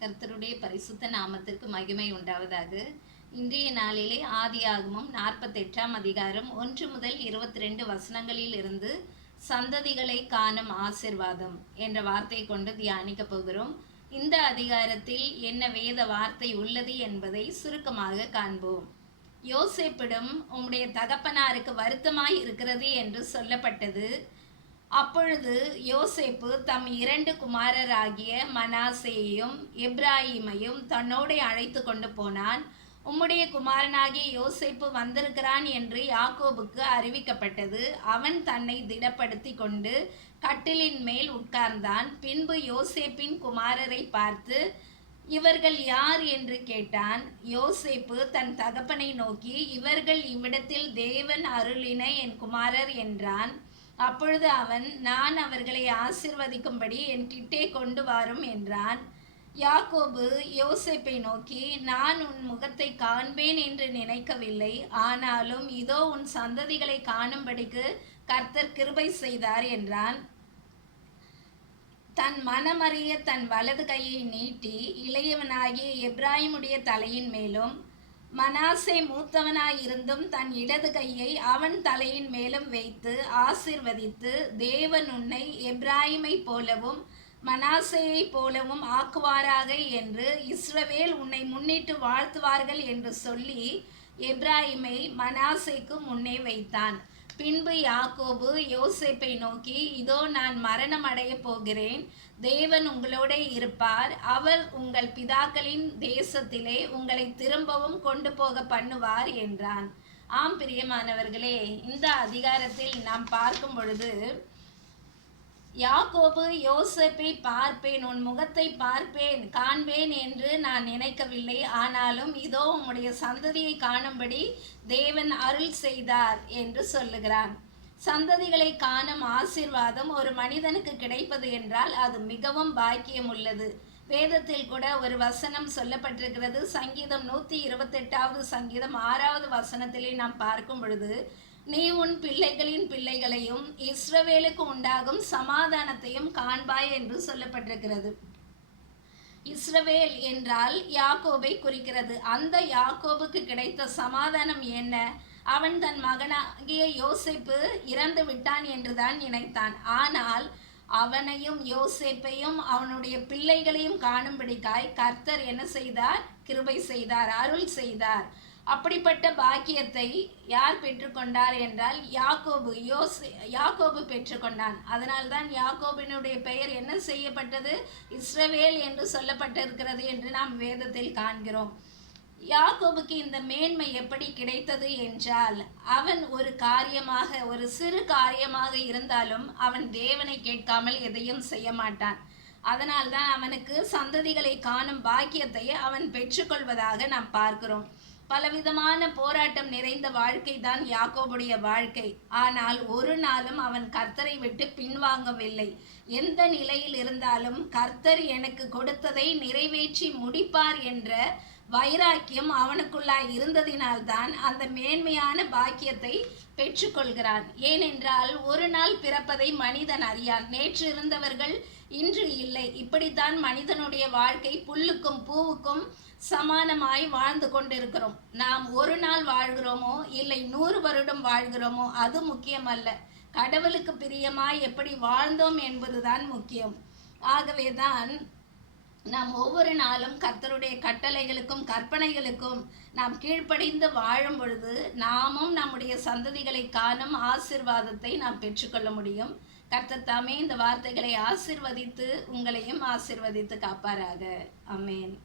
கர்த்தருடைய பரிசுத்த நாமத்திற்கு மகிமை உண்டாவதாக. இன்றைய நாளிலே ஆதியாகமம் 48ஆம் அதிகாரம் 1 முதல் 22 வசனங்களில் இருந்து சந்ததிகளை காணும் ஆசிர்வாதம் என்ற வார்த்தை கொண்டு தியானிக்க போகிறோம். இந்த அதிகாரத்தில் என்ன வேத வார்த்தை உள்ளது என்பதை சுருக்கமாக காண்போம். யோசேப்பிடம் உம்முடைய தகப்பனாருக்கு வருத்தமாய் இருக்கிறது என்று சொல்லப்பட்டது. அப்பொழுது யோசேப்பு தம் 2 குமாரராகிய மனாசேயையும் எப்ராஹிமையும் தன்னோடு அழைத்து கொண்டு போனான். உம்முடைய குமாரனாகிய யோசேப்பு வந்திருக்கிறான் என்று யாக்கோபுக்கு அறிவிக்கப்பட்டது. அவன் தன்னை திடப்படுத்தி கொண்டு கட்டிலின் மேல் உட்கார்ந்தான். பின்பு யோசேப்பின் குமாரரை பார்த்து, இவர்கள் யார் என்று கேட்டான். யோசேப்பு தன் தகப்பனை நோக்கி, இவர்கள் இவ்விடத்தில் தேவன் அருளின என் குமாரர் என்றான். அப்பொழுது அவன், நான் அவர்களை ஆசிர்வதிக்கும்படி என் கிட்டே கொண்டு வாரும் என்றான். யாக்கோபு யோசேப்பை நோக்கி, நான் உன் முகத்தை காண்பேன் என்று நினைக்கவில்லை, ஆனாலும் இதோ உன் சந்ததிகளை காணும்படிக்கு கர்த்தர் கிருபை செய்தார் என்றான். தன் மனமறிய தன் வலது கையை நீட்டி இளையவனாகிய எப்ராஹிமுடைய தலையின் மேலும், மனாசே மூத்தவனாயிருந்தும் தன் இடது கையை அவன் தலையின் மேலும் வைத்து ஆசிர்வதித்து, தேவன் உன்னை எப்ராஹிமை போலவும் மனாசேயை போலவும் ஆக்குவாராக என்று இஸ்ரவேல் உன்னை முன்னிட்டு வாழ்த்துவார்கள் என்று சொல்லி எப்ராஹிமை மனாசேக்கு முன்னே வைத்தான். பின்பு யாக்கோபு யோசேப்பை நோக்கி, இதோ நான் மரணம் அடைய போகிறேன், தேவன் உங்களோட இருப்பார், அவர் உங்கள் பிதாக்களின் தேசத்திலே உங்களை திரும்பவும் கொண்டு போக பண்ணுவார் என்றான். ஆம் பிரியமானவர்களே, இந்த அதிகாரத்தில் நாம் பார்க்கும் பொழுது யாக்கோபு யோசேப்பை பார்ப்பேன், உன் முகத்தை பார்ப்பேன் காண்பேன் என்று நான் நினைக்கவில்லை, ஆனாலும் இதோ உம்முடைய சந்ததியை காணும்படி தேவன் அருள் செய்தார் என்று சொல்லுகிறான். சந்ததிகளை காணும் ஆசீர்வாதம் ஒரு மனிதனுக்கு கிடைப்பது என்றால் அது மிகவும் பாக்கியம் உள்ளது. வேதத்தில் கூட ஒரு வசனம் சொல்லப்பட்டிருக்கிறது. சங்கீதம் 128வது சங்கீதம் 6வது வசனத்திலே நாம் பார்க்கும் பொழுது, நீ உன் பிள்ளைகளின் பிள்ளைகளையும் இஸ்ரவேலுக்கு உண்டாகும் சமாதானத்தையும் காண்பாய் என்று சொல்லப்பட்டிருக்கிறது. இஸ்ரவேல் என்றால் யாக்கோபை குறிக்கிறது. அந்த யாக்கோபுக்கு கிடைத்த சமாதானம் என்ன? அவன் தன் மகனாகிய யோசேப்பு இறந்து விட்டான் என்றுதான் நினைத்தான். ஆனால் அவனையும் யோசேப்பையும் அவனுடைய பிள்ளைகளையும் காணும்படிக்காய் கர்த்தர் என்ன செய்தார்? கிருபை செய்தார், அருள் செய்தார். அப்படிப்பட்ட பாக்கியத்தை யார் பெற்றுக்கொண்டார் என்றால் யாக்கோபு பெற்றுக்கொண்டான். அதனால்தான் யாக்கோபினுடைய பெயர் என்ன செய்யப்பட்டது? இஸ்ரவேல் என்று சொல்லப்பட்டிருக்கிறது என்று நாம் வேதத்தில் காண்கிறோம். யாக்கோபுக்கு இந்த மேன்மை எப்படி கிடைத்தது என்றால், அவன் ஒரு சிறு காரியமாக இருந்தாலும் அவன் தேவனை கேட்காமல் எதையும் செய்ய மாட்டான். அதனால்தான் அவனுக்கு சந்ததிகளை காணும் பாக்கியத்தை அவன் பெற்றுக்கொள்வதாக நாம் பார்க்கிறோம். பலவிதமான போராட்டம் நிறைந்த வாழ்க்கை தான் யாக்கோபுடைய வாழ்க்கை. ஆனால் ஒரு நாளும் அவன் கர்த்தரை விட்டு பின்வாங்கவில்லை. எந்த நிலையில் இருந்தாலும் கர்த்தர் எனக்கு கொடுத்ததை நிறைவேற்றி முடிப்பார் என்ற வைராக்கியம் அவனுக்குள்ளாய் இருந்ததினால்தான் அந்த மேன்மையான பாக்கியத்தை பெற்றுக்கொள்கிறான். ஏனென்றால் ஒரு நாள் பிறப்பதை மனிதன் அறியான். நேற்று இருந்தவர்கள் இன்று இல்லை. இப்படித்தான் மனிதனுடைய வாழ்க்கை புல்லுக்கும் பூவுக்கும் சமானமாய் வாழ்ந்து கொண்டிருக்கிறோம். நாம் ஒரு நாள் வாழ்கிறோமோ இல்லை 100 வருடம் வாழ்கிறோமோ அது முக்கியமல்ல. கடவுளுக்கு பிரியமாய் எப்படி வாழ்ந்தோம் என்பதுதான் முக்கியம். ஆகவேதான் நாம் ஒவ்வொரு நாளும் கர்த்தருடைய கட்டளைகளுக்கும் கற்பனைகளுக்கும் நாம் கீழ்ப்படிந்து வாழும் பொழுது நாமும் நம்முடைய சந்ததிகளை காணும் ஆசீர்வாதத்தை நாம் பெற்றுக்கொள்ள முடியும். கர்த்தர் தாமே இந்த வார்த்தைகளை ஆசீர்வதித்து உங்களையும் ஆசீர்வதித்து காப்பாராக. ஆமென்.